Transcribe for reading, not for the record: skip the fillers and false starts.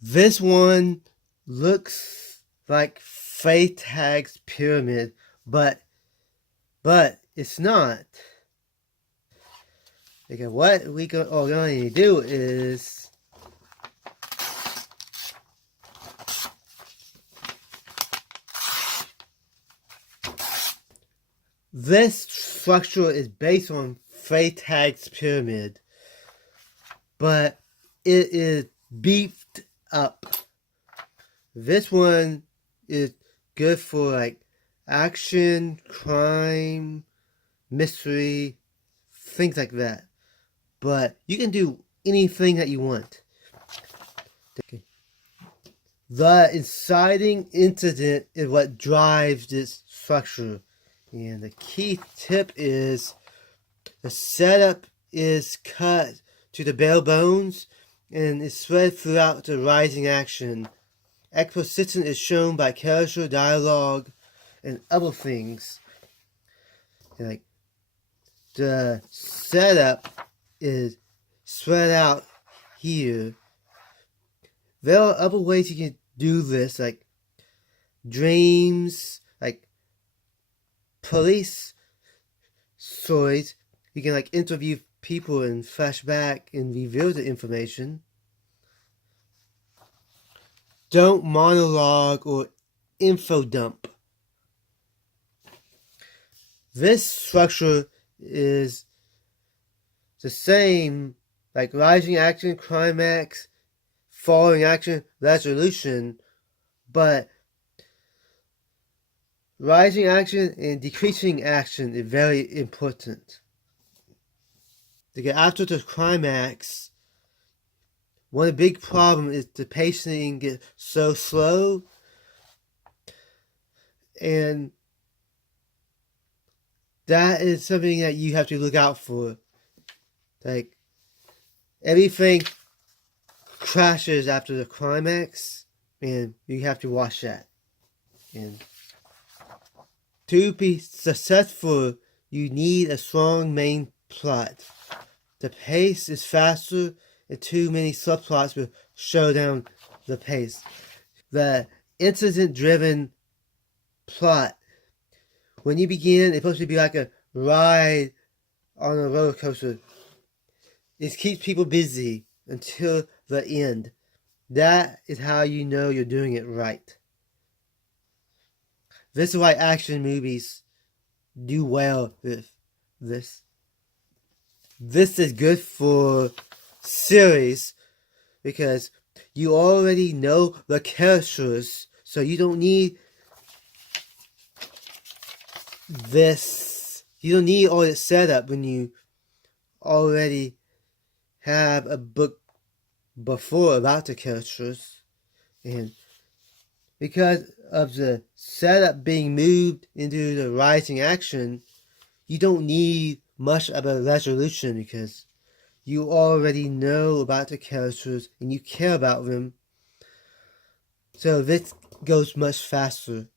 This one looks like Freytag's pyramid, but it's not. Okay, what we are going to do is this structure is based on Freytag's pyramid, but it is beefed up. This one is good for like action, crime, mystery, things like that. But you can do anything that you want. Okay. The inciting incident is what drives this structure. And the key tip is the setup is cut to the bare bones and is spread throughout the rising action. Exposition is shown by character dialogue and other things. Like the setup is spread out here. There are other ways you can do this, like dreams, like police stories. You can like interview people and flashback and reveal the information. Don't monologue or info dump. This structure is the same like rising action, climax, falling action, resolution, but rising action and decreasing action is very important. To get after the climax, one big problem is the pacing gets so slow, and that is something that you have to look out for. Like, everything crashes after the climax, and you have to watch that. And to be successful, you need a strong main plot. The pace is faster, and too many subplots will slow down the pace. The incident-driven plot, when you begin, it's supposed to be like a ride on a roller coaster. It keeps people busy until the end. That is how you know you're doing it right. This is why action movies do well with this. This is good for series because you already know the characters, so you don't need this. You don't need all this setup when you already have a book before about the characters. And because of the setup being moved into the rising action, you don't need much of a resolution because you already know about the characters and you care about them. So this goes much faster.